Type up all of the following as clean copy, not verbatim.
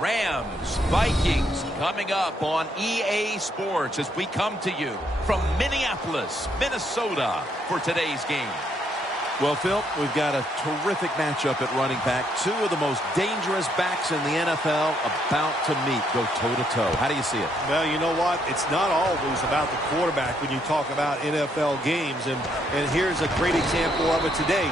Rams, Vikings coming up on EA Sports as we come to you from Minneapolis, Minnesota for today's game. Well, Phil, we've got a terrific matchup at running back. Two of the most dangerous backs in the NFL about to meet, go toe-to-toe. How do you see it? Well, you know what? It's not always about the quarterback when you talk about NFL games. And here's a great example of it today.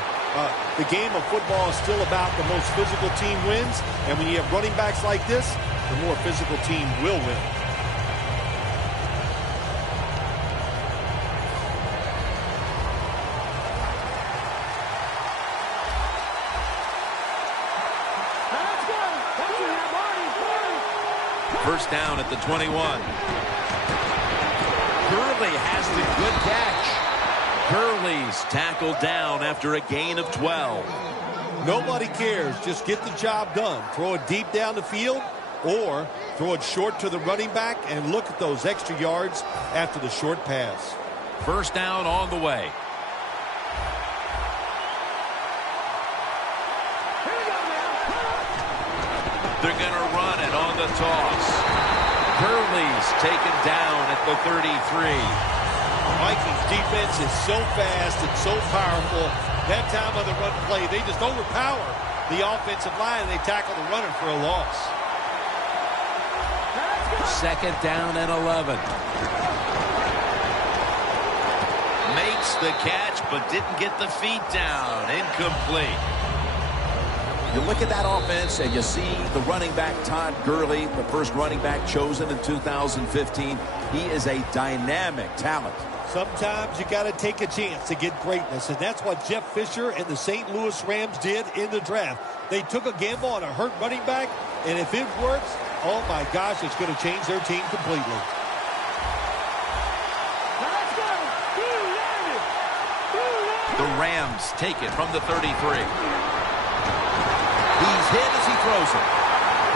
The game of football is still about the most physical team wins. And when you have running backs like this, the more physical team will win. First down at the 21. Gurley has the good catch. Gurley's tackled down after a gain of 12. Nobody cares. Just get the job done. Throw it deep down the field or throw it short to the running back, and look at those extra yards after the short pass. First down on the way. They're going to run it on the toss. Gurley's taken down at the 33. Vikings defense is so fast and so powerful. That time of the run play, they just overpower the offensive line, and they tackle the runner for a loss. Second down and 11. Makes the catch, but didn't get the feet down. Incomplete. You look at that offense and you see the running back, Todd Gurley, the first running back chosen in 2015. He is a dynamic talent. Sometimes you got to take a chance to get greatness, and that's what Jeff Fisher and the St. Louis Rams did in the draft. They took a gamble on a hurt running back, and if it works, oh my gosh, it's going to change their team completely. The Rams take it from the 33. He's hit as he throws it.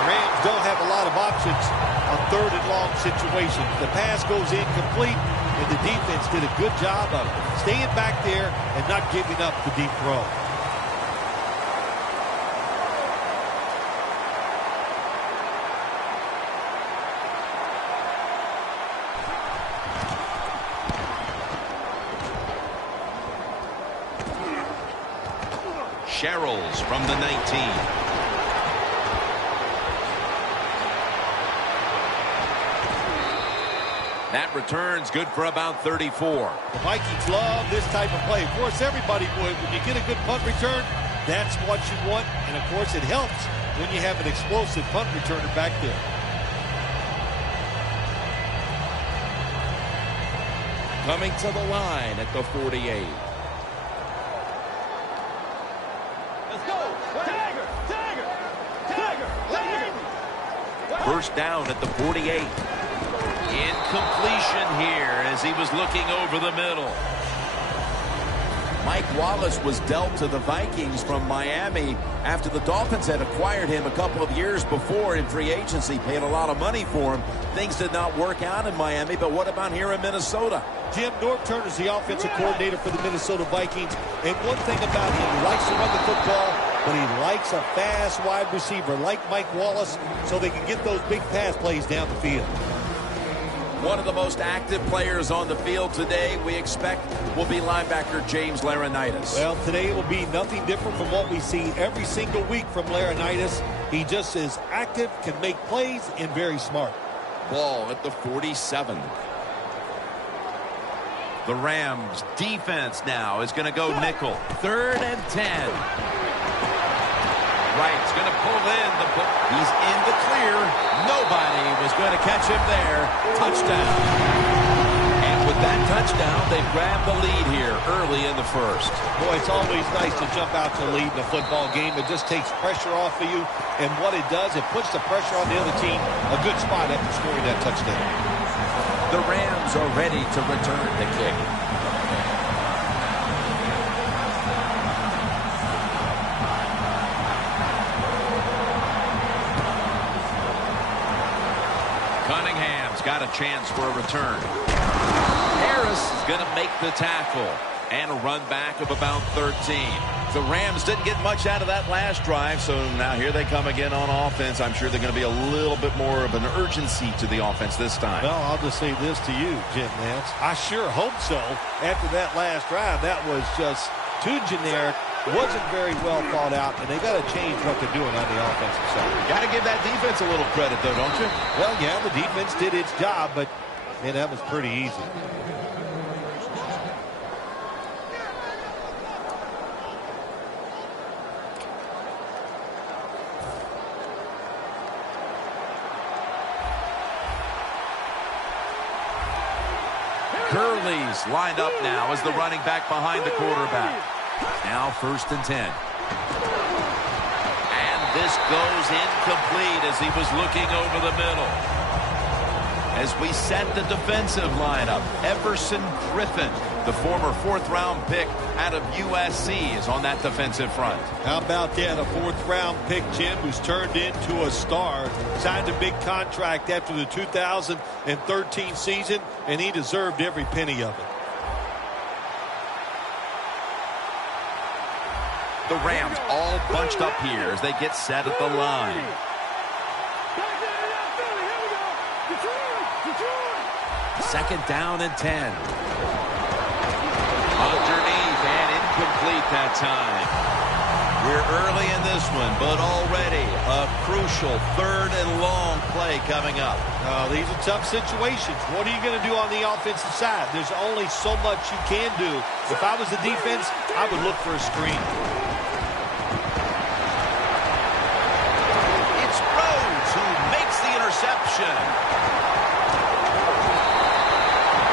The Rams don't have a lot of options on third and long situations. The pass goes incomplete, and the defense did a good job of staying back there and not giving up the deep throw. Sherrills from the 19. That return's good for about 34. The Vikings love this type of play. Of course, everybody would. When you get a good punt return, that's what you want. And, of course, it helps when you have an explosive punt returner back there. Coming to the line at the 48. First down at the 48. Incompletion here as he was looking over the middle. Mike Wallace was dealt to the Vikings from Miami after the Dolphins had acquired him a couple of years before in free agency, paid a lot of money for him. Things did not work out in Miami, but what about here in Minnesota? Jim Norton is the offensive coordinator for the Minnesota Vikings, and one thing about him, he likes to run the football, but he likes a fast wide receiver like Mike Wallace so they can get those big pass plays down the field. One of the most active players on the field today, we expect, will be linebacker James Laurinaitis. Well, today will be nothing different from what we see every single week from Laurinaitis. He just is active, can make plays, and very smart. Ball at the 47. The Rams defense now is going to go nickel. 3rd and 10. Wright's going to pull in. He's in the clear. Nobody was going to catch him there. Touchdown. And with that touchdown, they grabbed the lead here early in the first. Boy, it's always nice to jump out to lead in a football game. It just takes pressure off of you. And what it does, it puts the pressure on the other team. A good spot after scoring that touchdown. The Rams are ready to return the kick. Cunningham's got a chance for a return. Harris is going to make the tackle. And a run back of about 13. The Rams didn't get much out of that last drive, so now here they come again on offense. I'm sure they're going to be a little bit more of an urgency to the offense this time. Well, I'll just say this to you, Jim Nance. I sure hope so. After that last drive, that was just too generic, wasn't very well thought out, and they got to change what they're doing on the offensive side. Got to give that defense a little credit, though, don't you? Well, yeah, the defense did its job, but, man, that was pretty easy. Gurley's lined up now as the running back behind the quarterback. Now 1st and 10. And this goes incomplete as he was looking over the middle. As we set the defensive lineup, Everson Griffin, the former 4th-round pick out of USC, is on that defensive front. How about that? A 4th-round pick, Jim, who's turned into a star. Signed a big contract after the 2013 season, and he deserved every penny of it. The Rams all bunched up here as they get set at the line. Second down and 10. Underneath and incomplete that time. We're early in this one, but already a crucial 3rd and long play coming up. These are tough situations. What are you going to do on the offensive side? There's only so much you can do. If I was the defense, I would look for a screen. It's Rhodes who makes the interception.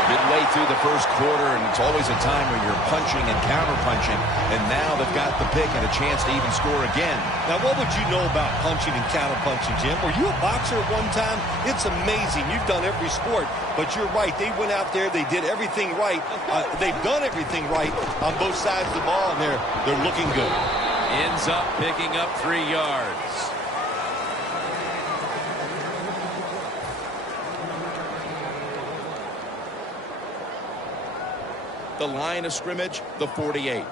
Midway through the first quarter, and it's always a time where you're punching and counter-punching, and now they've got the pick and a chance to even score again. Now, what would you know about punching and counter-punching, Jim? Were you a boxer at one time? It's amazing. You've done every sport, but you're right. They went out there. They did everything right. They've done everything right on both sides of the ball, and they're looking good. Ends up picking up 3 yards. The line of scrimmage, the 48.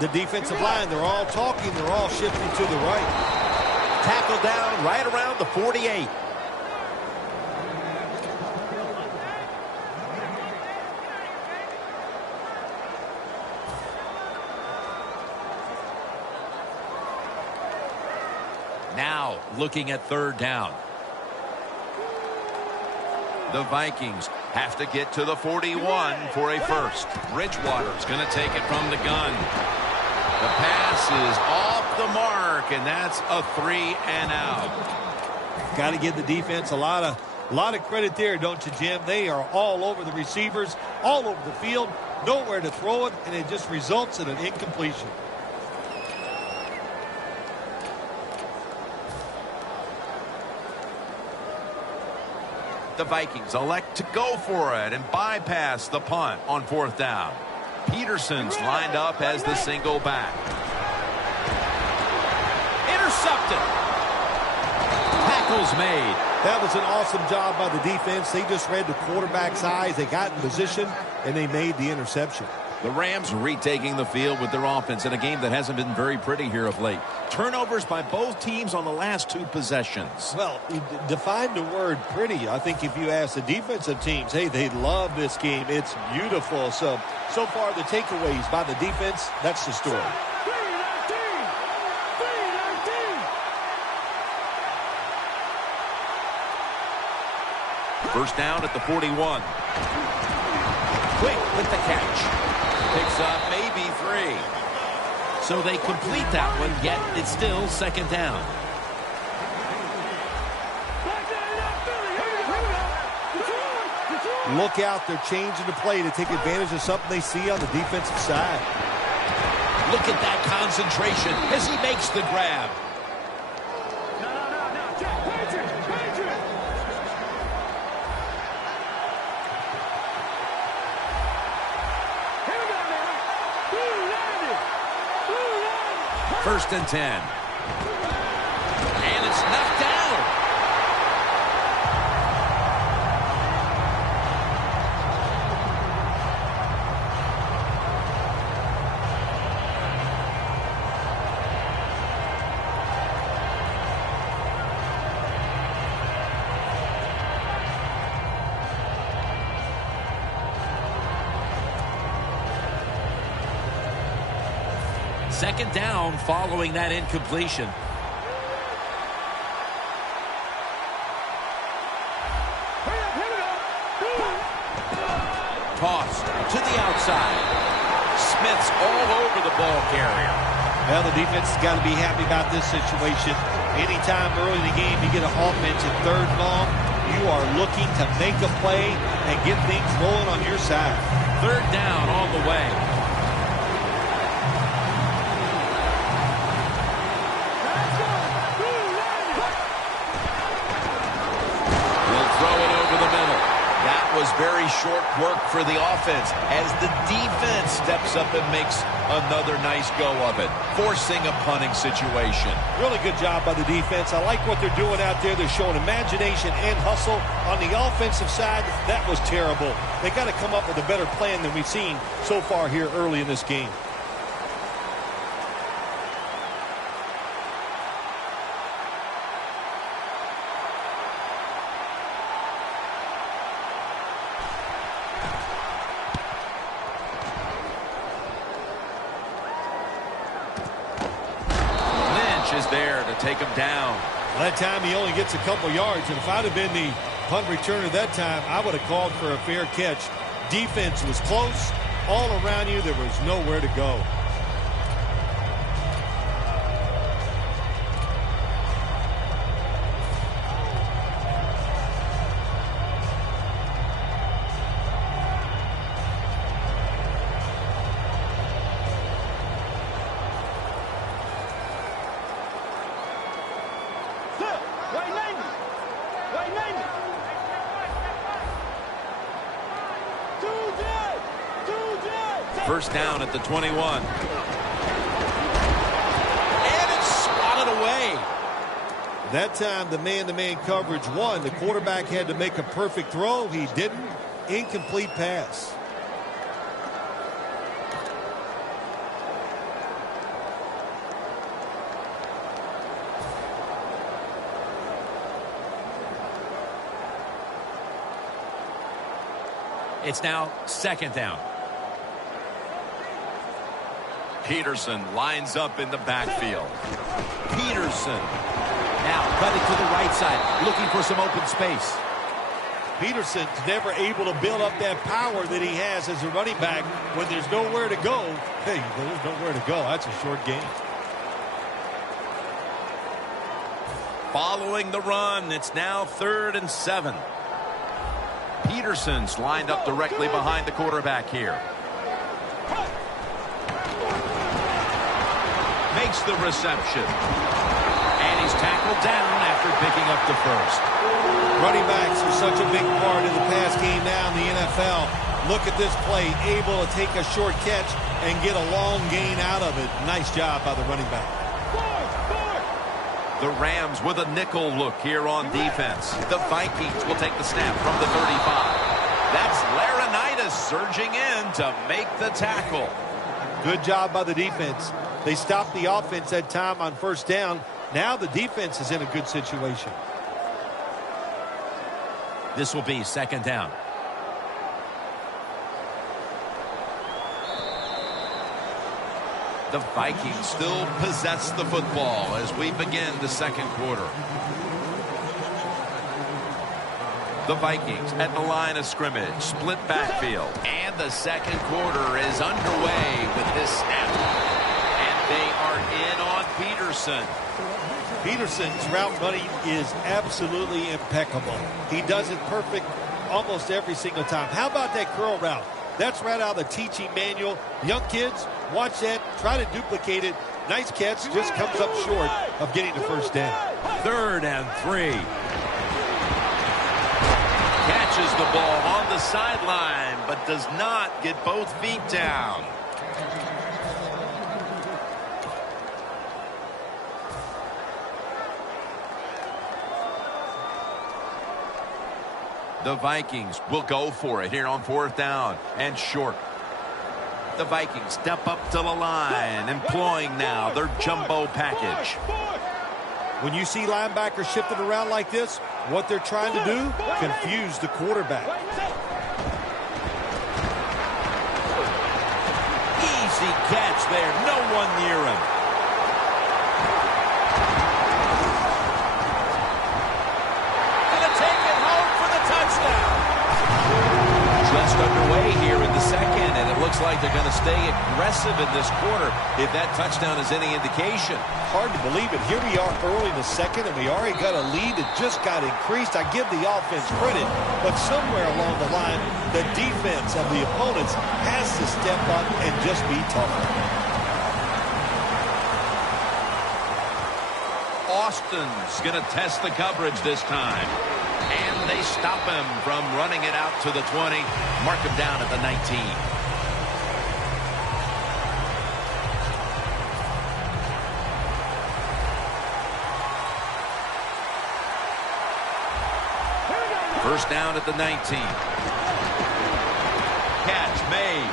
The defensive line, they're all talking. They're all shifting to the right. Tackle down right around the 48. Now looking at 3rd down. The Vikings have to get to the 41 for a first. Bridgewater's going to take it from the gun. The pass is off the mark, and that's a 3 and out. Got to give the defense a lot of credit there, don't you, Jim? They are all over the receivers, all over the field, nowhere to throw it, and it just results in an incompletion. The Vikings elect to go for it and bypass the punt on 4th down. Peterson's lined up as the single back. Intercepted. Tackle's made. That was an awesome job by the defense. They just read the quarterback's eyes. They got in position, and they made the interception. The Rams retaking the field with their offense in a game that hasn't been very pretty here of late. Turnovers by both teams on the last 2 possessions. Well, define the word pretty. I think if you ask the defensive teams, hey, they love this game. It's beautiful. So far the takeaways by the defense, that's the story. First down at the 41. Quick with the catch. Picks up maybe 3. So they complete that one, yet it's still 2nd down. Look out, they're changing the play to take advantage of something they see on the defensive side. Look at that concentration as he makes the grab. First and 10. And it's knocked down. second down following that incompletion. Toss to the outside. Smith's all over the ball carrier. Well, the defense has got to be happy about this situation. Anytime early in the game you get an offense at 3rd and long, you are looking to make a play and get things rolling on your side. 3rd down on the way. We'll throw it over the middle. That was very short work for the offense as the defense steps up and makes another nice go of it, forcing a punting situation. Really good job by the defense. I like what they're doing out there. They're showing imagination and hustle. On the offensive side, that was terrible. They got to come up with a better plan than we've seen so far here early in this game. Is there to take him down. That time he only gets a couple yards, and if I'd have been the punt returner that time, I would have called for a fair catch. Defense was close. All around you, there was nowhere to go. First down at the 21. And it's swatted away. That time the man-to-man coverage won. The quarterback had to make a perfect throw. He didn't. Incomplete pass. It's now 2nd down. Peterson lines up in the backfield. Peterson now cutting to the right side, looking for some open space. Peterson's never able to build up that power that he has as a running back when there's nowhere to go. Hey, there's nowhere to go. That's a short game. Following the run, it's now 3rd and 7. Peterson's lined up directly behind the quarterback here. Makes the reception. And he's tackled down after picking up the first. Running backs are such a big part of the pass game now in the NFL. Look at this play, able to take a short catch and get a long gain out of it. Nice job by the running back. The Rams with a nickel look here on defense. The Vikings will take the snap from the 35. That's Laurinaitis surging in to make the tackle. Good job by the defense. They stopped the offense that time on 1st down. Now the defense is in a good situation. This will be 2nd down. The Vikings still possess the football as we begin the 2nd quarter. The Vikings at the line of scrimmage, split backfield, and the 2nd quarter is underway with this snap. And they are in on Peterson. Peterson's route running is absolutely impeccable. He does it perfect almost every single time. How about that curl route? That's right out of the teaching manual. Young kids, watch that. Try to duplicate it. Nice catch. Just comes up short of getting the 1st down. 3rd and 3. Catches the ball on the sideline, but does not get both feet down. The Vikings will go for it here on 4th down and short. The Vikings step up to the line, employing now their jumbo package. When you see linebackers shifting around like this, what they're trying to do, confuse the quarterback. He's Juicy catch there. No one near him. Gonna take it home for the touchdown. Just underway here in the second, and it looks like they're going to stay aggressive in this quarter if that touchdown is any indication. Hard to believe it. Here we are early in the second, and we already got a lead that just got increased. I give the offense credit, but somewhere along the line, the defense of the opponents has to step up and just be tougher. Austin's going to test the coverage this time. And they stop him from running it out to the 20. Mark him down at the 19. First down at the 19. Catch made.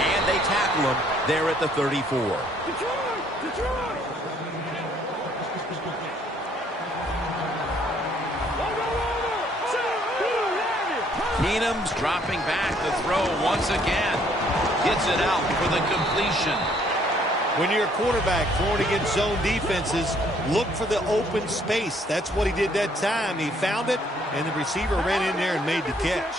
And they tackle him there at the 34. Detroit! Keenum's dropping back to throw once again. Gets it out for the completion. When you're a quarterback throwing against zone defenses, look for the open space. That's what he did that time. He found it, and the receiver ran in there and made the catch.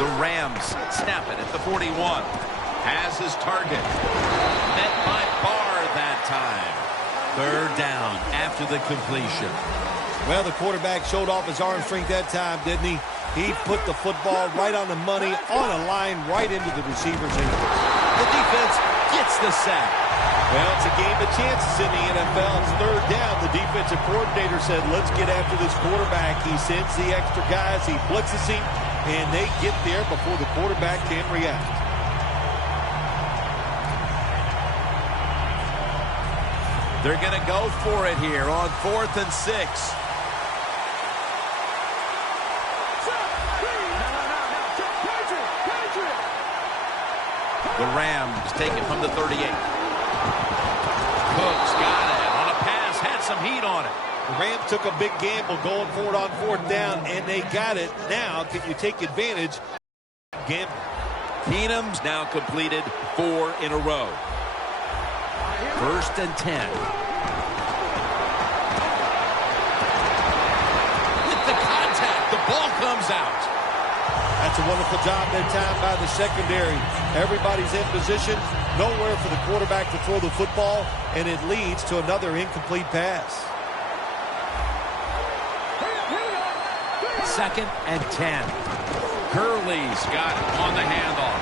The Rams snap it at the 41. Has his target. Met by Barr that time. Third down after the completion. Well, the quarterback showed off his arm strength that time, didn't he? He put the football right on the money, on a line, right into the receiver's hand. The defense gets the sack. Well, it's a game of chances in the NFL. It's third down. The defensive coordinator said, let's get after this quarterback. He sends the extra guys. He blitzes him, and they get there before the quarterback can react. They're going to go for it here on 4th and 6. The Rams take it from the 38. Cooks got it on a pass, had some heat on it. The Rams took a big gamble going for it on 4th down, and they got it. Now, can you take advantage? Gamble. Keenum's now completed 4 in a row. 1st and 10. With the contact, the ball comes out. That's a wonderful job that time by the secondary. Everybody's in position. Nowhere for the quarterback to throw the football, and it leads to another incomplete pass. 2nd and 10. Gurley's got it on the handoff.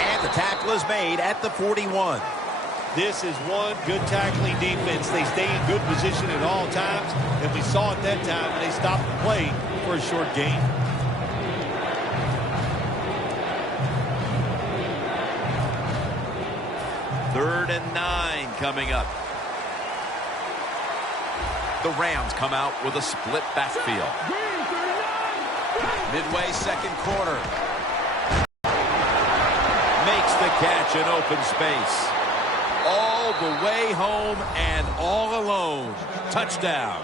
And the tackle is made at the 41. This is one good tackling defense. They stay in good position at all times, and we saw it that time when they stopped the play for a short gain. Third and 9 coming up. The Rams come out with a split backfield. Midway second quarter. Makes the catch in open space. All the way home and all alone. Touchdown.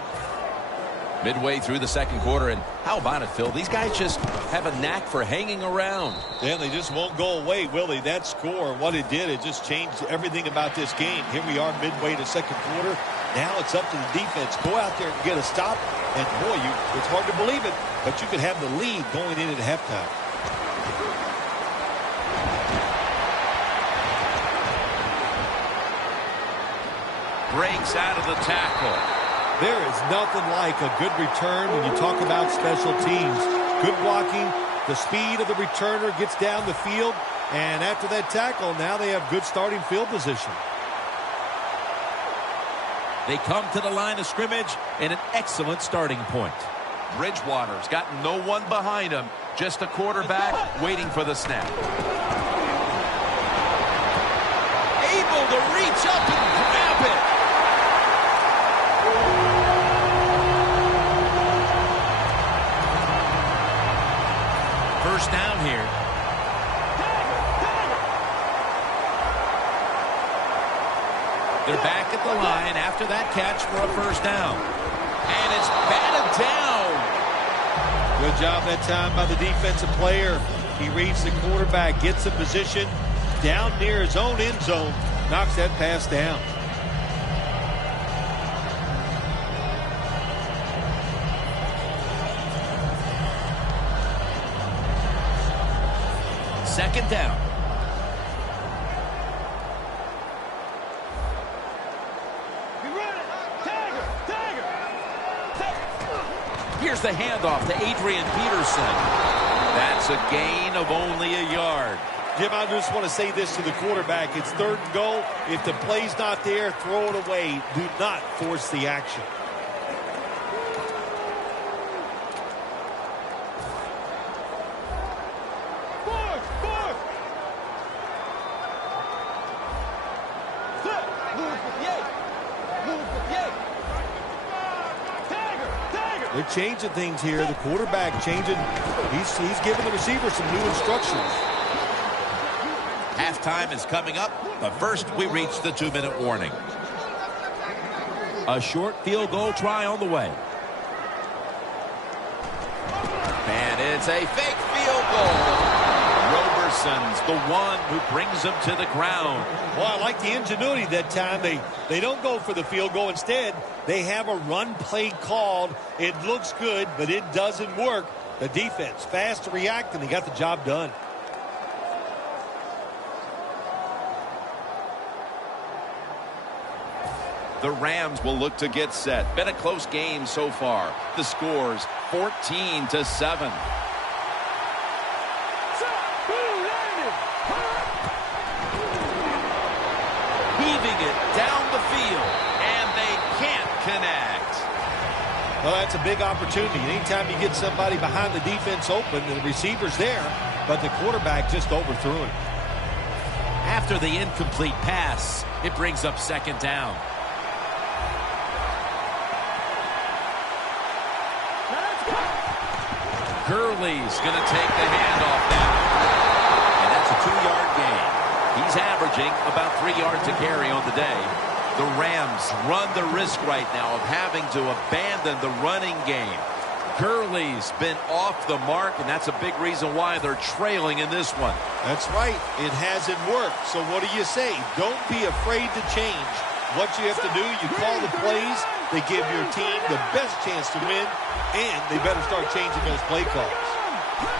Midway through the second quarter, and how about it, Phil? These guys just have a knack for hanging around. Yeah, they just won't go away, will they? That score, what it did, it just changed everything about this game. Here we are midway to second quarter. Now it's up to the defense. Go out there and get a stop. And, boy, it's hard to believe it, but you could have the lead going in at halftime. Breaks out of the tackle. There is nothing like a good return when you talk about special teams. Good blocking, the speed of the returner gets down the field, and after that tackle, now they have good starting field position. They come to the line of scrimmage in an excellent starting point. Bridgewater's got no one behind him, just a quarterback waiting for the snap. Able to reach up and grab it. First down here. They're back at the line after that catch for a first down. And it's batted down. Good job that time by the defensive player. He reads the quarterback, gets in position down near his own end zone, knocks that pass down. Second down. Here's the handoff to Adrian Peterson. That's a gain of only a yard. Jim, I just want to say this to the quarterback. It's 3rd and goal. If the play's not there, throw it away. Do not force the action. They're changing things here. The quarterback changing. He's giving the receiver some new instructions. Halftime is coming up, but first we reach the 2-minute warning. A short field goal try on the way. And it's a fake field goal. Roberson's the one who brings him to the ground. Well, I like the ingenuity that time. They don't go for the field goal. Instead, they have a run play called. It looks good, but it doesn't work. The defense fast to react, and they got the job done. The Rams will look to get set. Been a close game so far. The score's 14-7. Heaving it down the field, and they can't connect. Well, that's a big opportunity. Anytime you get somebody behind the defense open, the receiver's there, but the quarterback just overthrew him. After the incomplete pass, it brings up second down. Gurley's going to take the handoff now. And that's a 2-yard gain. He's averaging about 3 yards a carry on the day. The Rams run the risk right now of having to abandon the running game. Gurley's been off the mark, and that's a big reason why they're trailing in this one. That's right. It hasn't worked. So what do you say? Don't be afraid to change. What you have to do, you call the plays. They give your team the best chance to win, and they better start changing those play calls.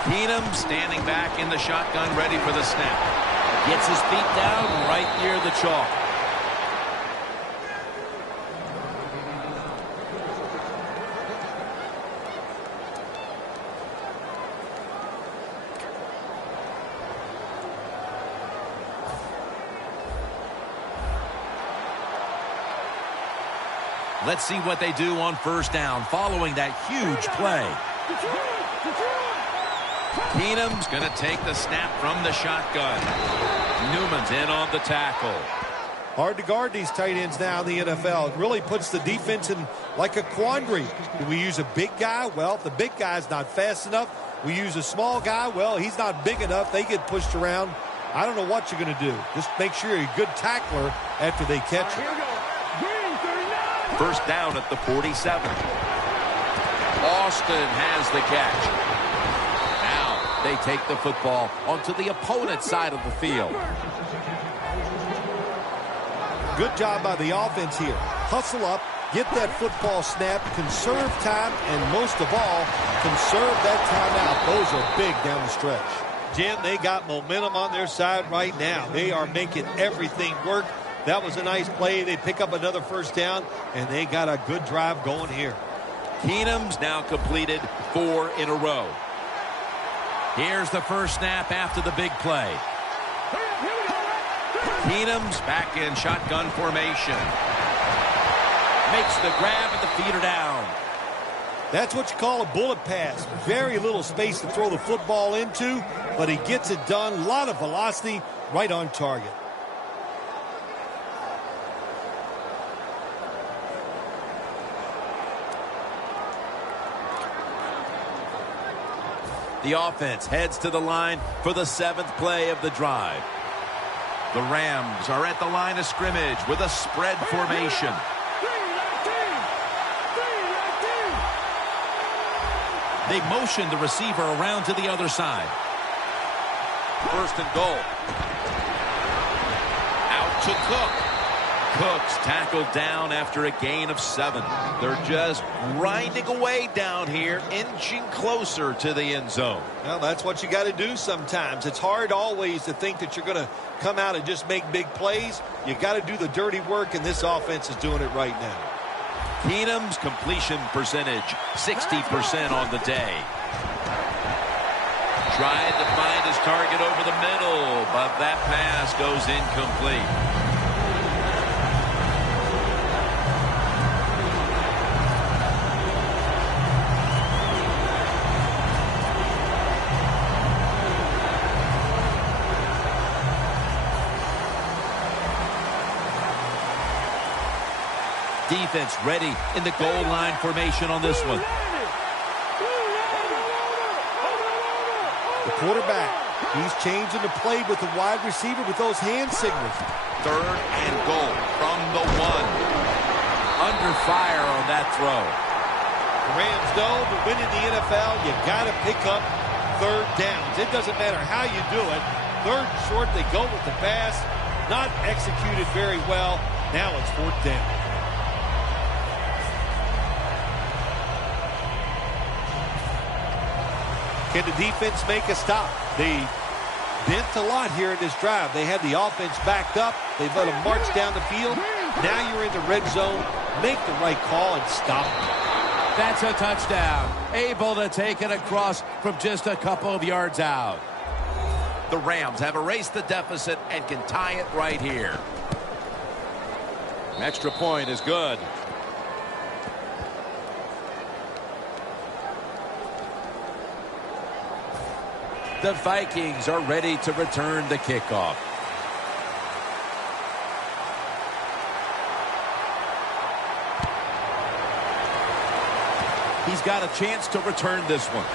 Keenum standing back in the shotgun, ready for the snap. Gets his feet down right near the chalk. Let's see what they do on first down following that huge play. Keenum's going to take the snap from the shotgun. Newman's in on the tackle. Hard to guard these tight ends now in the NFL. It really puts the defense in like a quandary. Do we use a big guy? Well, if the big guy's not fast enough. We use a small guy. Well, he's not big enough. They get pushed around. I don't know what you're going to do. Just make sure you're a good tackler after they catch you. First down at the 47. Austin has the catch. Now they take the football onto the opponent's side of the field. Good job by the offense here. Hustle up, get that football snap, conserve time, and most of all, conserve that timeout. Those are big down the stretch. Jim, they got momentum on their side right now. They are making everything work. That was a nice play. They pick up another first down, and they got a good drive going here. Keenum's now completed 4 in a row. Here's the first snap after the big play. Keenum's back in shotgun formation. Makes the grab, and the feet are down. That's what you call a bullet pass. Very little space to throw the football into, but he gets it done. A lot of velocity, right on target. The offense heads to the line for the 7th play of the drive. The Rams are at the line of scrimmage with a spread formation. They motion the receiver around to the other side. First and goal. Out to Cook. Cook's tackled down after a gain of 7. They're just grinding away down here, inching closer to the end zone. Well, that's what you got to do sometimes. It's hard always to think that you're going to come out and just make big plays. You got to do the dirty work, and this offense is doing it right now. Keenum's completion percentage, 60% on the day. Tried to find his target over the middle, but that pass goes incomplete. Defense ready in the goal line formation on this one. The quarterback, he's changing the play with the wide receiver with those hand signals. 3rd and goal from the 1. Under fire on that throw. The Rams know to win in the NFL, you got to pick up 3rd downs. It doesn't matter how you do it. 3rd and short, they go with the pass. Not executed very well. Now it's 4th down. Can the defense make a stop? They bent a lot here in this drive. They had the offense backed up. They've let them march down the field. Now you're in the red zone. Make the right call and stop them. That's a touchdown. Able to take it across from just a couple of yards out. The Rams have erased the deficit and can tie it right here. An extra point is good. The Vikings are ready to return the kickoff. He's got a chance to return this one.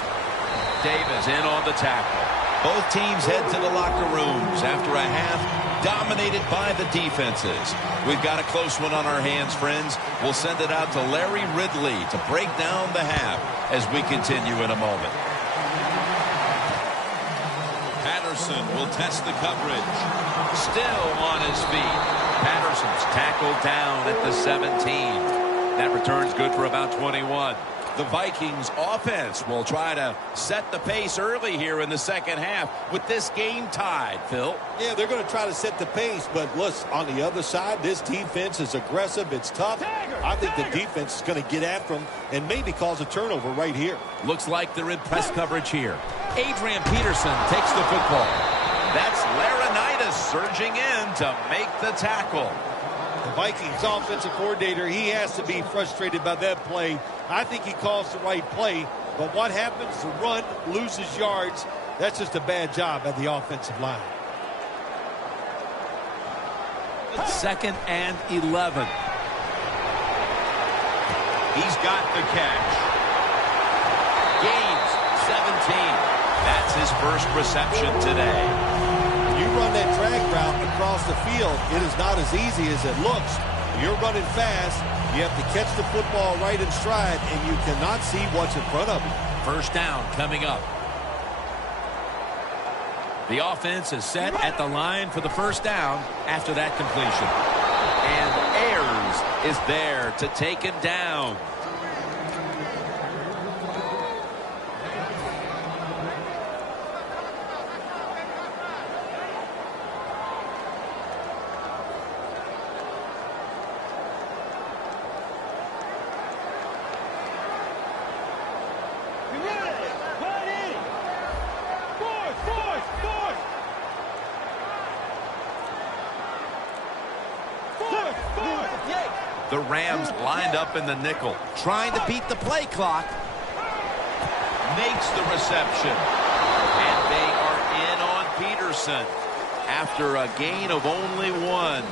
Davis in on the tackle. Both teams head to the locker rooms after a half dominated by the defenses. We've got a close one on our hands, friends. We'll send it out to Larry Ridley to break down the half as we continue in a moment. Patterson will test the coverage. Still on his feet. Patterson's tackled down at the 17. That return's good for about 21. The Vikings offense will try to set the pace early here in the second half with this game tied, Phil. Yeah, they're going to try to set the pace, but listen, on the other side, this defense is aggressive. It's tough. I think the defense is going to get after them and maybe cause a turnover right here. Looks like they're in press coverage here. Adrian Peterson takes the football. That's Laurinaitis surging in to make the tackle. The Vikings offensive coordinator, he has to be frustrated by that play. I think he calls the right play, but what happens? The run loses yards. That's just a bad job at the offensive line. 2nd and 11. He's got the catch. Gains 17. That's his first reception today. You run that drag route across the field, it is not as easy as it looks. You're running fast. You have to catch the football right in stride, and you cannot see what's in front of you. First down coming up. The offense is set at the line for the first down after that completion. And Ayers is there to take him down. The Rams lined up in the nickel, trying to beat the play clock. Makes the reception. And they are in on Peterson after a gain of only 1.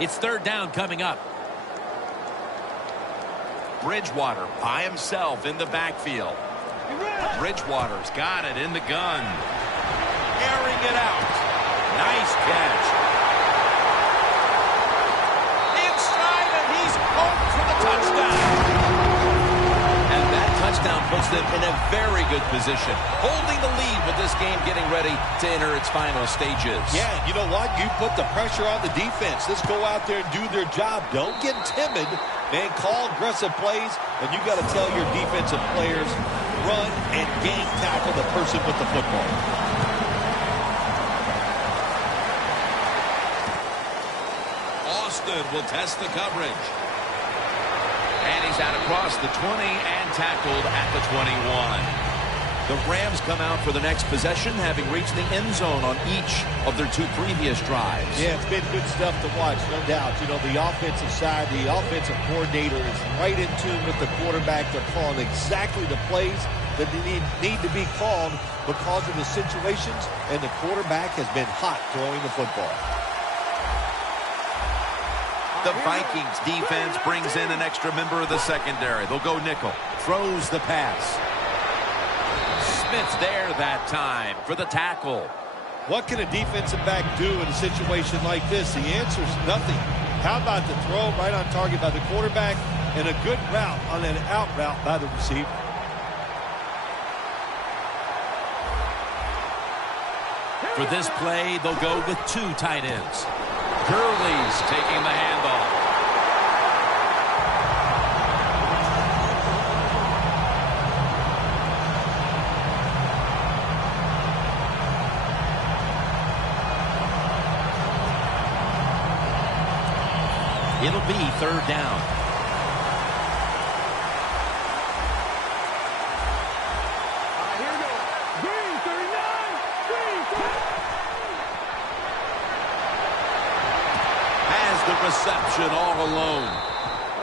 It's third down coming up. Bridgewater by himself in the backfield. Bridgewater's got it in the gun. Airing it out. Nice catch. Inside, and he's home for the touchdown. And that touchdown puts them in a very good position, holding the lead with this game getting ready to enter its final stages. Yeah, you know what? You put the pressure on the defense. Let's go out there and do their job. Don't get timid. Man, call aggressive plays, and you got to tell your defensive players, run and gang tackle the person with the football. Austin will test the coverage. And he's out across the 20 and tackled at the 21. The Rams come out for the next possession, having reached the end zone on each of their 2 previous drives. Yeah, it's been good stuff to watch, no doubt. You know, the offensive side, the offensive coordinator is right in tune with the quarterback. They're calling exactly the plays that need to be called because of the situations, and the quarterback has been hot throwing the football. The Vikings defense brings in an extra member of the secondary. They'll go nickel. Throws the pass. Smith's there that time for the tackle. What can a defensive back do in a situation like this? The answer is nothing. How about the throw right on target by the quarterback and a good route on an out route by the receiver? For this play, they'll go with 2 tight ends. Gurley's taking the handoff. It'll be third down. Here we go. Green 39. Green 39. Has the reception all alone.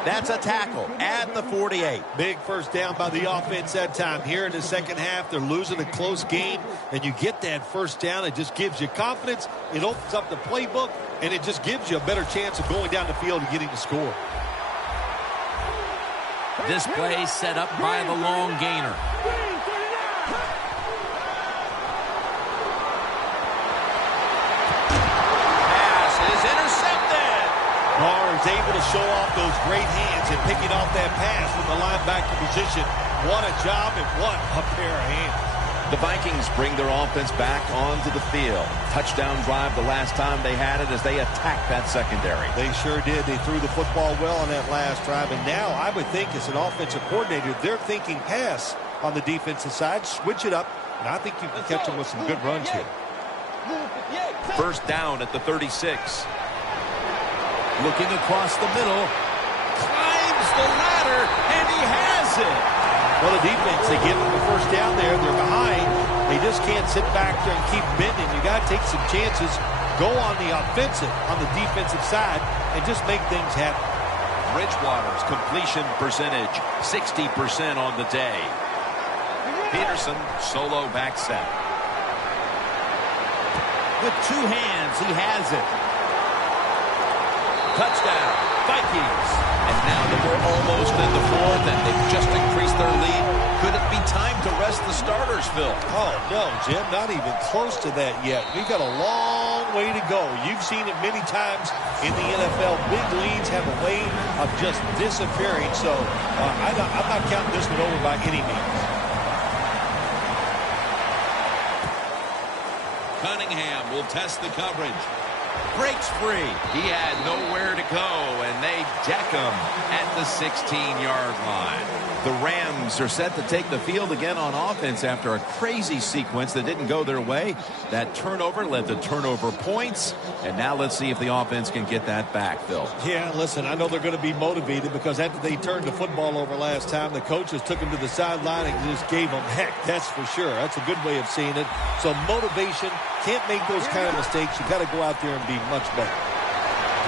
That's a tackle at the 48. Big first down by the offense that time. Here in the second half, they're losing a close game, and you get that first down. It just gives you confidence. It opens up the playbook, and it just gives you a better chance of going down the field and getting the score. This play set up by the long gainer. Green 39. Pass is intercepted. Barr is able to show off those great hands and picking off that pass from the linebacker position. What a job and what a pair of hands. The Vikings bring their offense back onto the field. Touchdown drive the last time they had it as they attacked that secondary. They sure did. They threw the football well on that last drive. And now I would think as an offensive coordinator, they're thinking pass on the defensive side. Switch it up. And I think you can catch them with some good runs here. First down at the 36. Looking across the middle. Climbs the ladder, and he has it. Well, the defense, they give them the first down there. They're behind. They just can't sit back there and keep bending. You got to take some chances. Go on the offensive, on the defensive side, and just make things happen. Bridgewater's completion percentage, 60% on the day. Peterson, solo back set. With 2 hands, he has it. Touchdown, Vikings. And now that we're almost in the 4th and they've just increased their lead, could it be time to rest the starters, Phil? Oh, no, Jim, not even close to that yet. We've got a long way to go. You've seen it many times in the NFL. Big leads have a way of just disappearing. So I'm not counting this one over by any means. Cunningham will test the coverage. Breaks free. He had nowhere to go, and they deck him at the 16-yard line. The Rams are set to take the field again on offense after a crazy sequence that didn't go their way. That turnover led to turnover points, and now let's see if the offense can get that back, Phil. Yeah, listen, I know they're going to be motivated because after they turned the football over last time, the coaches took them to the sideline and just gave them heck, that's for sure. That's a good way of seeing it. So motivation, can't make those kind of mistakes. You got to go out there and be much better.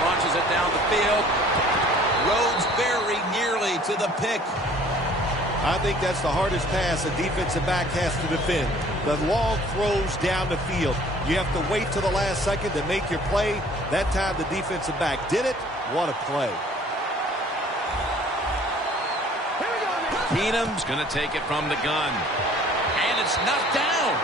Launches it down the field. Rhodes very nearly to the pick. I think that's the hardest pass a defensive back has to defend. The long throws down the field. You have to wait till the last second to make your play. That time the defensive back did it. What a play. Keenum's going to take it from the gun. And it's knocked down.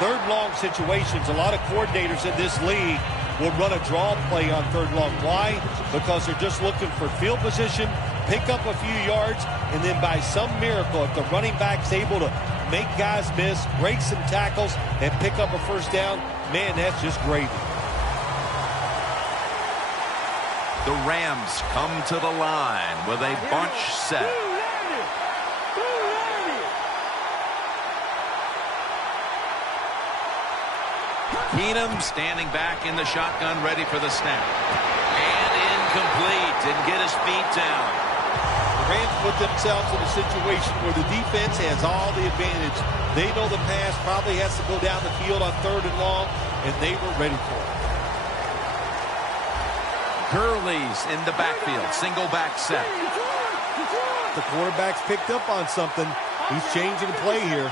Third long situations, a lot of coordinators in this league will run a draw play on third long. Why? Because they're just looking for field position, pick up a few yards, and then by some miracle, if the running back's able to make guys miss, break some tackles, and pick up a first down, man, that's just gravy. The Rams come to the line with a bunch set. Keenum standing back in the shotgun, ready for the snap. And incomplete. Didn't get his feet down. The Rams put themselves in a situation where the defense has all the advantage. They know the pass probably has to go down the field on third and long, and they were ready for it. Gurley's in the backfield. Single back set. The quarterback's picked up on something. He's changing the play here.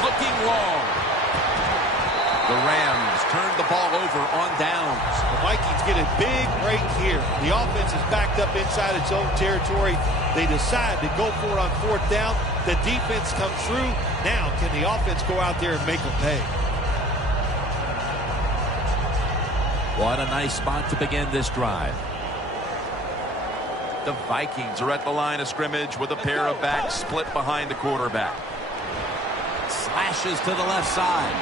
Looking long. The Rams turn the ball over on downs. The Vikings get a big break here. The offense is backed up inside its own territory. They decide to go for it on fourth down. The defense comes through. Now, can the offense go out there and make a pay? What a nice spot to begin this drive. The Vikings are at the line of scrimmage with a pair of backs split behind the quarterback. Slashes to the left side.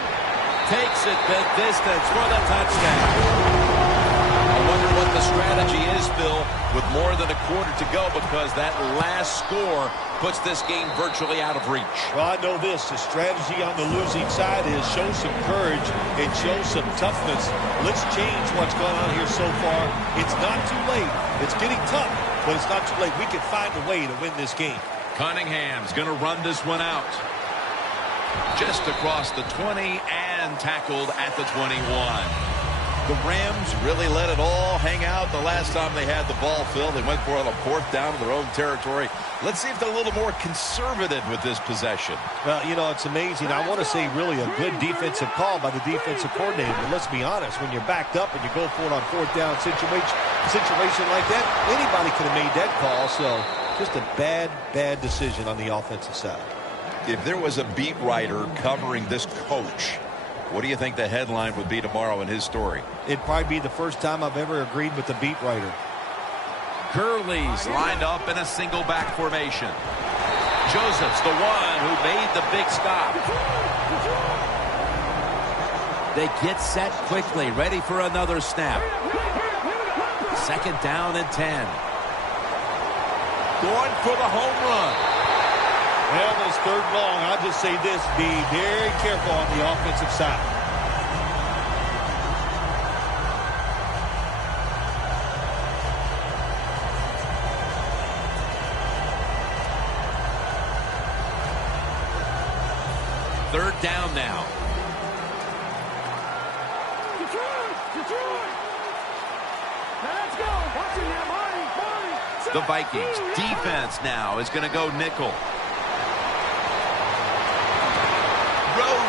Takes it the distance for the touchdown. I wonder what the strategy is, Phil, with more than a quarter to go, because that last score puts this game virtually out of reach. Well, I know this. The strategy on the losing side is show some courage and show some toughness. Let's change what's gone on here so far. It's not too late. It's getting tough, but it's not too late. We can find a way to win this game. Cunningham's going to run this one out. Just across the 20 and tackled at the 21. The Rams really let it all hang out the last time they had the ball, Phil. They went for it on a fourth down in their own territory. Let's see if they're a little more conservative with this possession. Well, you know, it's amazing. I want to say really a good defensive call by the defensive coordinator. But let's be honest, when you're backed up and you go for it on fourth down situation like that, anybody could have made that call. So just a bad decision on the offensive side. If there was a beat writer covering this coach, what do you think the headline would be tomorrow in his story? It'd probably be the first time I've ever agreed with the beat writer. Gurley's lined up in a single back formation. Joseph's the one who made the big stop. They get set quickly, ready for another snap. Second down and 10. Going for the home run. Well, this third long, I'll just say this, be very careful on the offensive side. Third down now. The Vikings defense now is going to go nickel.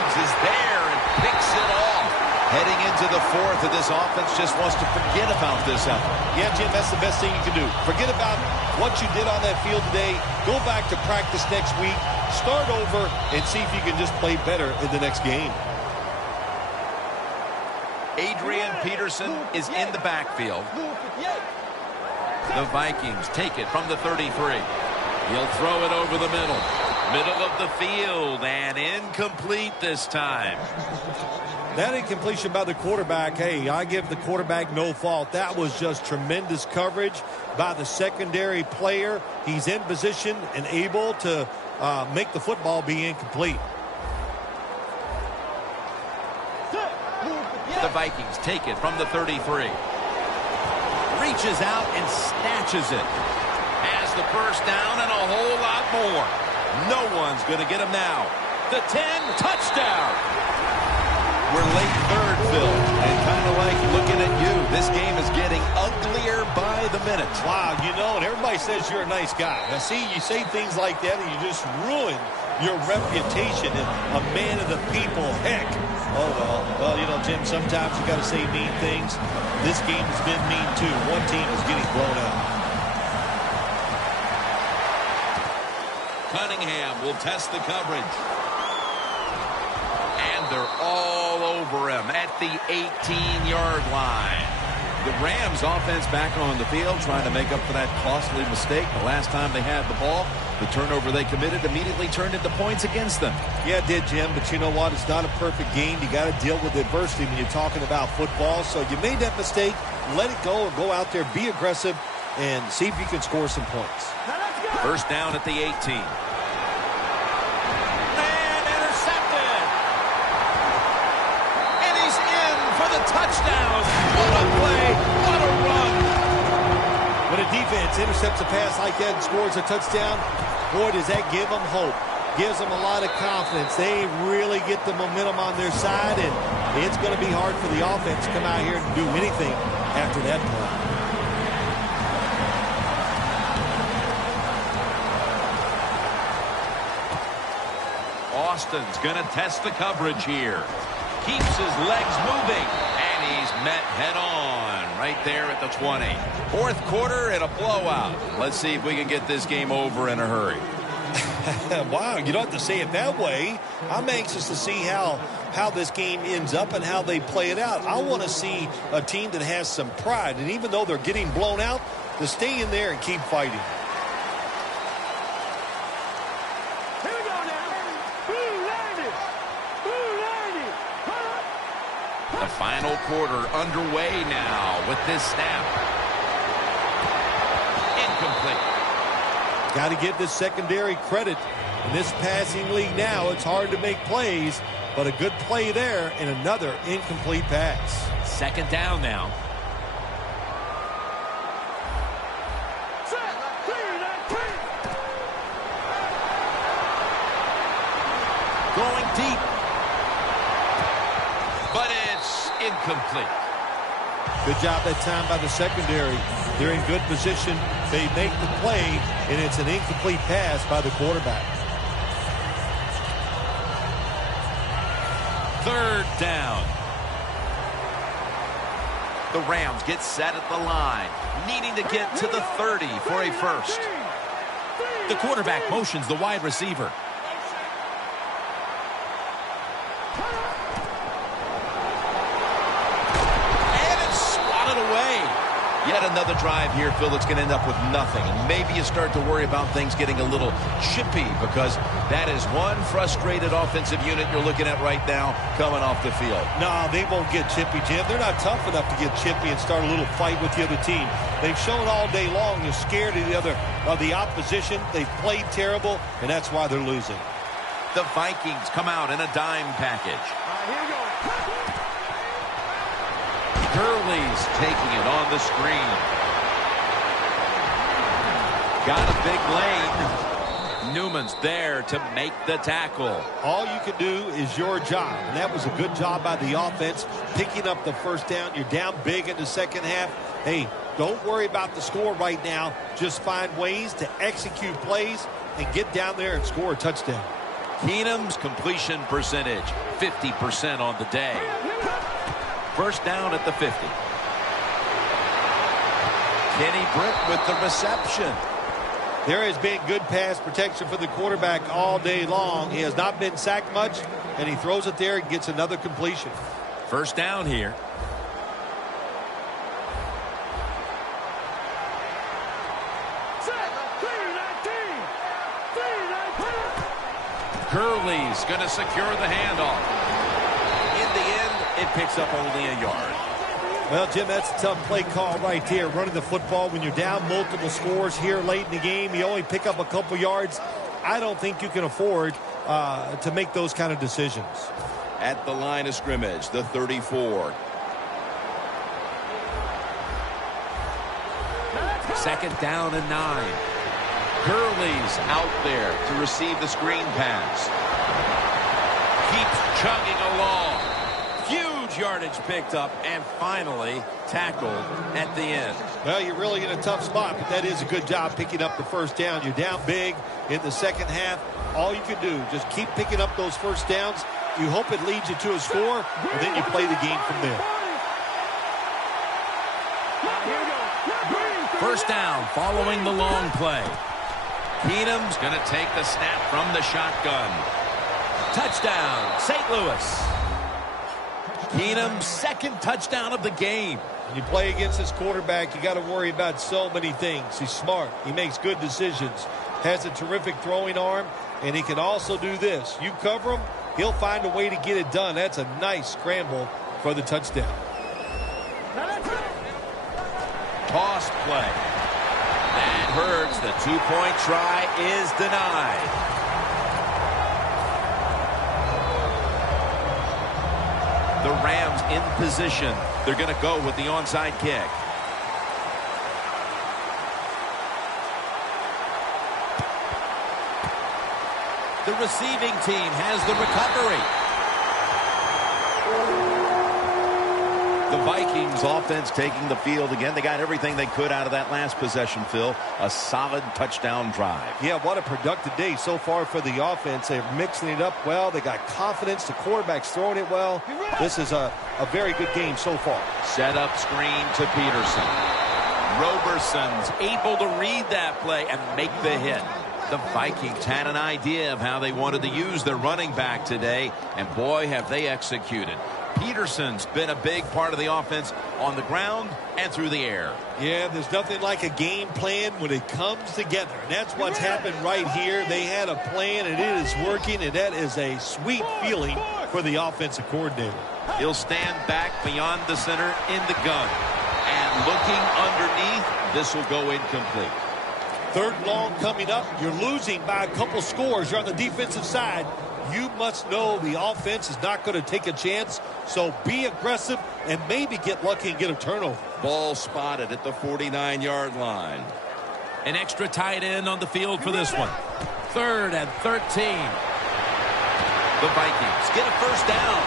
Is there and picks it off. Heading into the fourth, and this offense just wants to forget about this effort. Yeah, Jim, that's the best thing you can do. Forget about what you did on that field today. Go back to practice next week. Start over and see if you can just play better in the next game. Adrian Peterson is in the backfield. The Vikings take it from the 33. He'll throw it over the middle. Middle of the field and incomplete this time. That incompletion by the quarterback, hey, I give the quarterback no fault. That was just tremendous coverage by the secondary player. He's in position and able to make the football be incomplete. The Vikings take it from the 33. Reaches out and snatches it. Has the first down and a whole lot more. No one's going to get him now. The 10, touchdown. We're late third, Phil, and kind of like looking at you. This game is getting ugly. uglier by the minute. Wow, you know, and everybody says you're a nice guy. Now, see, you say things like that and you just ruin your reputation as a man of the people. Heck. Oh, well, you know, Jim, sometimes you got to say mean things. This game has been mean, too. One team is getting blown out. Cunningham will test the coverage. And they're all over him at the 18-yard line. The Rams offense back on the field trying to make up for that costly mistake. The last time they had the ball, the turnover they committed immediately turned into points against them. Yeah, it did, Jim, but you know what? It's not a perfect game. You got to deal with adversity when you're talking about football. So you made that mistake. Let it go and go out there, be aggressive, and see if you can score some points. First down at the 18. And intercepted. And he's in for the touchdown. What a play. What a run. When a defense intercepts a pass like that and scores a touchdown, boy, does that give them hope. Gives them a lot of confidence. They really get the momentum on their side, and it's going to be hard for the offense to come out here and do anything after that play. Austin's going to test the coverage here. Keeps his legs moving, and he's met head-on right there at the 20. Fourth quarter and a blowout. Let's see if we can get this game over in a hurry. Wow, you don't have to say it that way. I'm anxious to see how this game ends up and how they play it out. I want to see a team that has some pride, and even though they're getting blown out, to stay in there and keep fighting. The final quarter underway now with this snap. Incomplete. Got to give this secondary credit. In this passing league now, it's hard to make plays, but a good play there and another incomplete pass. Second down now. Going deep. But it's incomplete. Good job that time by the secondary. They're in good position. They make the play, and it's an incomplete pass by the quarterback. Third down. The Rams get set at the line, needing to get to the 30 for a first. The quarterback motions the wide receiver. Yet another drive here, Phil, that's going to end up with nothing. And maybe you start to worry about things getting a little chippy because that is one frustrated offensive unit you're looking at right now coming off the field. No, they won't get chippy, Jim. They're not tough enough to get chippy and start a little fight with the other team. They've shown all day long they're scared of the opposition. They've played terrible, and that's why they're losing. The Vikings come out in a dime package. Here we go. Gurley's taking it on the screen. Got a big lane. Newman's there to make the tackle. All you can do is your job, and that was a good job by the offense, picking up the first down. You're down big in the second half. Hey, don't worry about the score right now. Just find ways to execute plays and get down there and score a touchdown. Keenum's completion percentage, 50% on the day. First down at the 50. Kenny Britt with the reception. There has been good pass protection for the quarterback all day long. He has not been sacked much, and he throws it there and gets another completion. First down here. Gurley's going to secure the handoff. In the end, it picks up only a yard. Well, Jim, that's a tough play call right there. Running the football when you're down multiple scores here late in the game. You only pick up a couple yards. I don't think you can afford to make those kind of decisions. At the line of scrimmage, the 34. Second down and 9. Gurley's out there to receive the screen pass. Keeps chugging along. Huge yardage picked up and finally tackled at the end. Well, you're really in a tough spot, but that is a good job picking up the first down. You're down big in the second half. All you can do, just keep picking up those first downs. You hope it leads you to a score, and then you play the game from there. First down following the long play. Keenum's going to take the snap from the shotgun. Touchdown, St. Louis. Keenum's second touchdown of the game. When you play against this quarterback, you got to worry about so many things. He's smart. He makes good decisions. Has a terrific throwing arm, and he can also do this. You cover him, he'll find a way to get it done. That's a nice scramble for the touchdown. Toss play. That hurts. The two-point try is denied. The Rams in position. They're going to go with the onside kick. The receiving team has the recovery. The Vikings offense taking the field again. They got everything they could out of that last possession, Phil. A solid touchdown drive. Yeah, what a productive day so far for the offense. They're mixing it up well. They got confidence. The quarterback's throwing it well. This is a very good game so far. Set up screen to Peterson. Roberson's able to read that play and make the hit. The Vikings had an idea of how they wanted to use their running back today, and boy, have they executed. Peterson's been a big part of the offense on the ground and through the air. Yeah, there's nothing like a game plan when it comes together. And that's what's happened right here. They had a plan, and it is working, and that is a sweet feeling for the offensive coordinator. He'll stand back beyond the center in the gun. And looking underneath, this will go incomplete. Third and long coming up. You're losing by a couple scores. You're on the defensive side. You must know the offense is not going to take a chance, so be aggressive and maybe get lucky and get a turnover. Ball spotted at the 49-yard line. An extra tight end on the field for this one. 3rd and 13. The Vikings get a first down.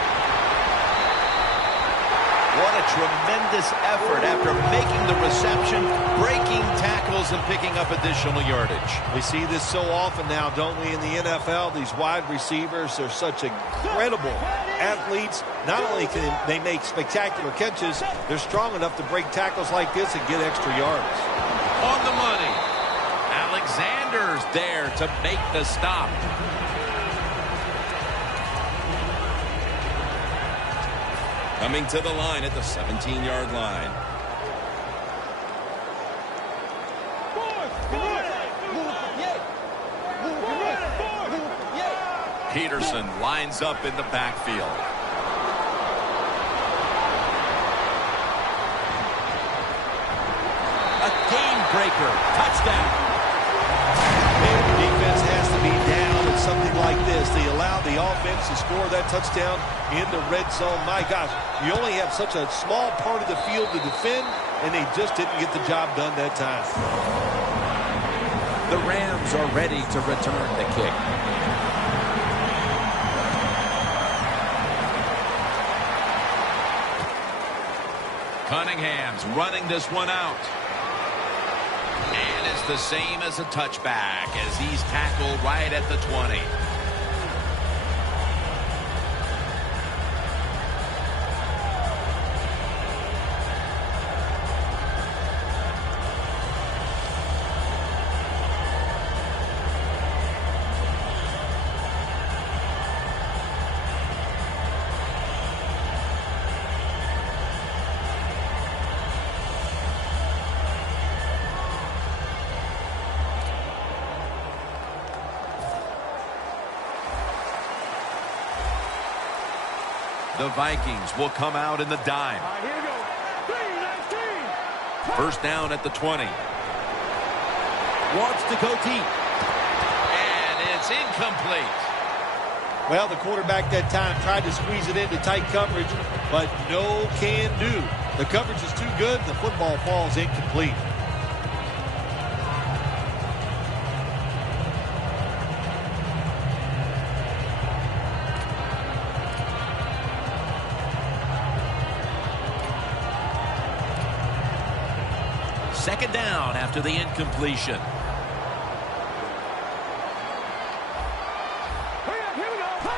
What a tremendous effort after making the reception, breaking tackles, and picking up additional yardage. We see this so often now, don't we, in the NFL? These wide receivers are such incredible athletes. Not only can they make spectacular catches, they're strong enough to break tackles like this and get extra yards. On the money. Alexander's there to make the stop. Coming to the line at the 17-yard line. Peterson lines up in the backfield. A game breaker. Touchdown. The defense has to be down at something like this. They allow the offense to score that touchdown in the red zone. My gosh, you only have such a small part of the field to defend, and they just didn't get the job done that time. The Rams are ready to return the kick. Cunningham's running this one out. And it's the same as a touchback as he's tackled right at the 20. The Vikings will come out in the dime. Here we go. 3-19. First down at the 20. Wants to go deep. And it's incomplete. Well, the quarterback that time tried to squeeze it into tight coverage, but no can do. The coverage is too good. The football falls incomplete. second down after the incompletion.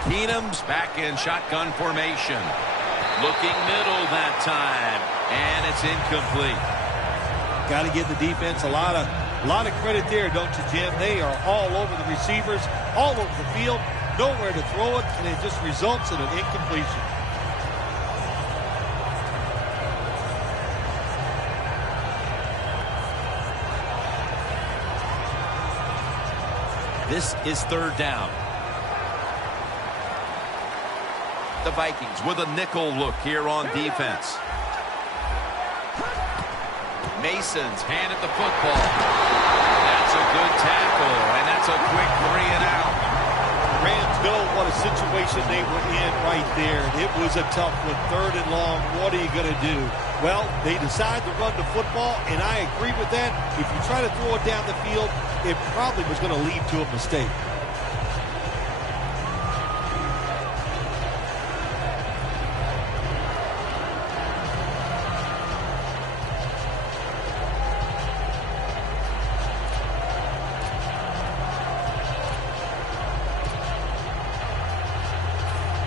Keenum's back in shotgun formation. Looking middle that time, and it's incomplete. Got to give the defense a lot of credit there, don't you, Jim? They are all over the receivers, all over the field, nowhere to throw it, and it just results in an incompletion. This is third down. The Vikings with a nickel look here on defense. Mason's handed the football. That's a good tackle, and that's a quick 3 and out. Rams know what a situation they were in right there. It was a tough one, third and long. What are you going to do? Well, they decide to run the football, and I agree with that. If you try to throw it down the field, it probably was going to lead to a mistake.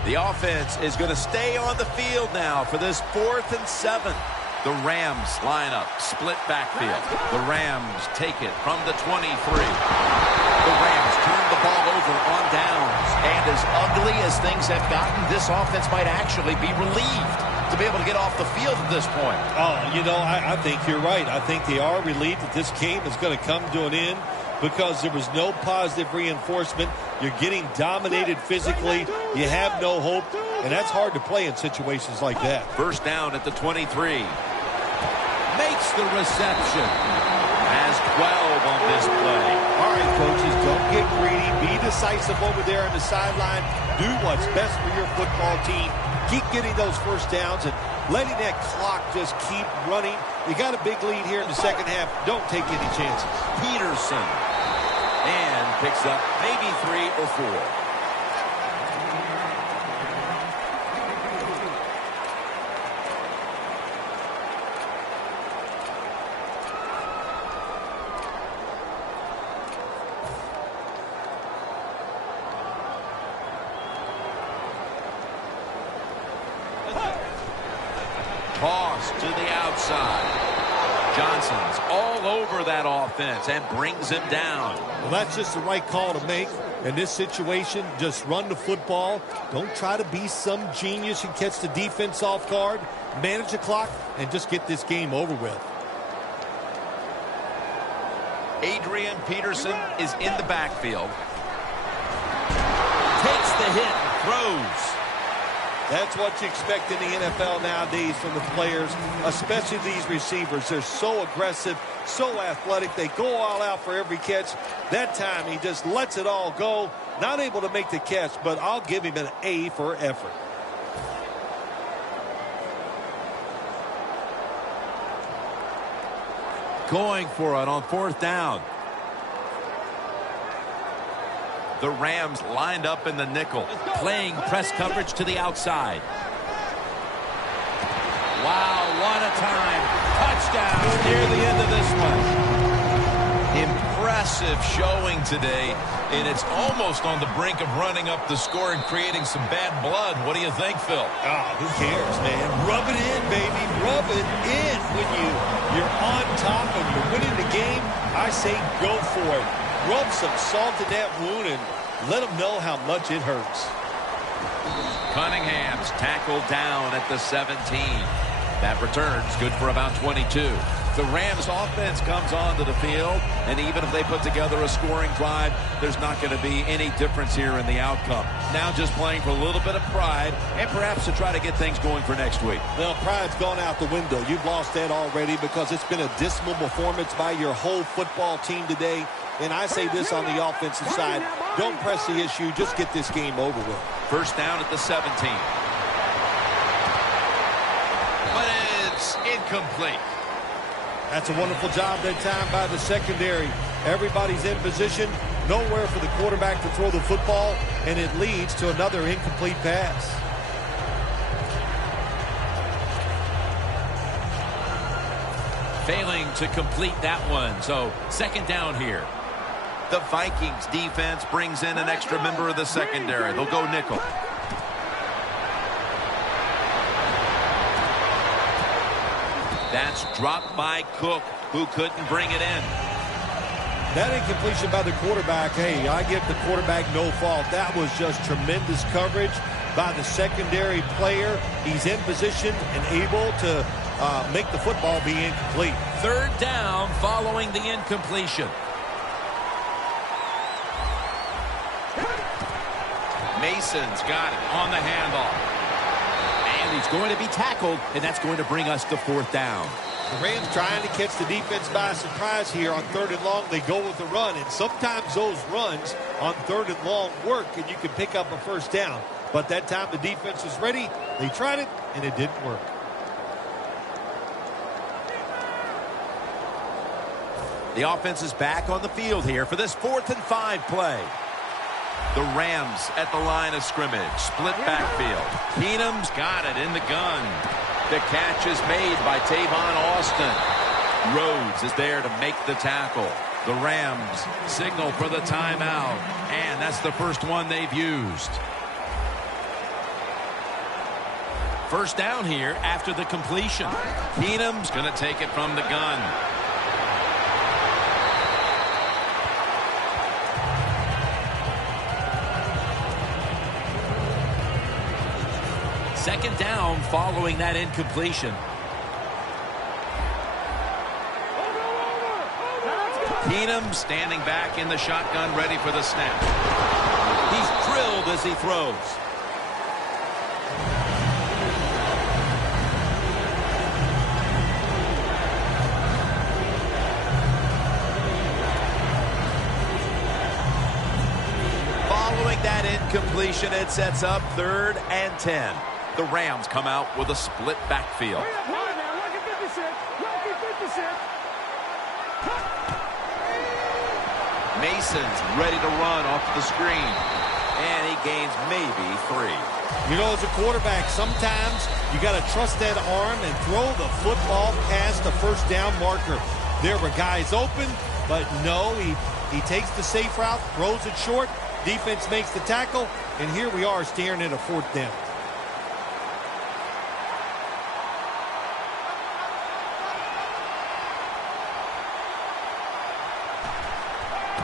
The offense is going to stay on the field now for this 4th and 7. The Rams line up, split backfield. The Rams take it from the 23. The Rams turn the ball over on downs. And as ugly as things have gotten, this offense might actually be relieved to be able to get off the field at this point. Oh, you know, I think you're right. I think they are relieved that this game is going to come to an end because there was no positive reinforcement. You're getting dominated physically. You have no hope, and that's hard to play in situations like that. First down at the 23. Makes the reception. Has 12 on this play. All right, coaches, don't get greedy. Be decisive over there on the sideline. Do what's best for your football team. Keep getting those first downs and letting that clock just keep running. You got a big lead here in the second half. Don't take any chances. Peterson. And picks up maybe 3 or 4. Toss to the outside. Johnson's all over that offense and brings him down. Well, that's just the right call to make. In this situation, just run the football. Don't try to be some genius and catch the defense off guard. Manage the clock and just get this game over with. Adrian Peterson is in the backfield. Takes the hit and throws. That's what you expect in the NFL nowadays from the players, especially these receivers. They're so aggressive, so athletic. They go all out for every catch. That time, he just lets it all go. Not able to make the catch, but I'll give him an A for effort. Going for it on fourth down. The Rams lined up in the nickel, playing press coverage to the outside. Wow, what a time. Touchdown near the end of this one. Impressive showing today, and it's almost on the brink of running up the score and creating some bad blood. What do you think, Phil? Oh, who cares, man? Rub it in, baby. Rub it in. When you're on top and you're winning the game, I say go for it. Rub some salt in that wound and let them know how much it hurts. Cunningham's tackled down at the 17. That return's good for about 22. The Rams offense comes onto the field, and even if they put together a scoring drive, there's not going to be any difference here in the outcome. Now just playing for a little bit of pride and perhaps to try to get things going for next week. Well, pride's gone out the window. You've lost that already because it's been a dismal performance by your whole football team today. And I say this on the offensive side, don't press the issue, just get this game over with. First down at the 17. But it's incomplete. That's a wonderful job that time by the secondary. Everybody's in position, nowhere for the quarterback to throw the football, and it leads to another incomplete pass. Failing to complete that one. So second down here. The Vikings defense brings in an extra member of the secondary. They'll go nickel. That's dropped by Cook, who couldn't bring it in. That incompletion by the quarterback, hey, I give the quarterback no fault. That was just tremendous coverage by the secondary player. He's in position and able to make the football be incomplete. Third down following the incompletion. Mason's got it on the handoff. And he's going to be tackled, and that's going to bring us to fourth down. The Rams trying to catch the defense by surprise here on third and long. They go with the run, and sometimes those runs on third and long work, and you can pick up a first down. But that time the defense was ready. They tried it, and it didn't work. The offense is back on the field here for this 4th and 5 play. The Rams at the line of scrimmage. Split backfield. Keenum's got it in the gun. The catch is made by Tavon Austin. Rhodes is there to make the tackle. The Rams signal for the timeout. And that's the first one they've used. First down here after the completion. Keenum's going to take it from the gun. Second down following that incompletion. Keenum standing back in the shotgun, ready for the snap. He's drilled as he throws. Following that incompletion, it sets up 3rd and 10. The Rams come out with a split backfield. Mason's ready to run off the screen. And he gains maybe 3. You know, as a quarterback, sometimes you got to trust that arm and throw the football past the first down marker. There were guys open, but no, he takes the safe route, throws it short. Defense makes the tackle, and here we are staring at a 4th down.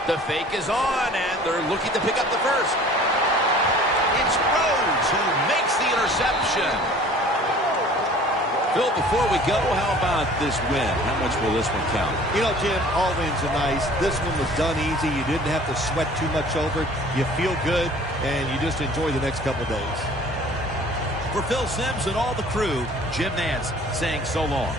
The fake is on, and they're looking to pick up the first. It's Rhodes who makes the interception. Phil, before we go, how about this win? How much will this one count? You know, Jim, all wins are nice. This one was done easy. You didn't have to sweat too much over it. You feel good, and you just enjoy the next couple days. For Phil Simms and all the crew, Jim Nance saying so long.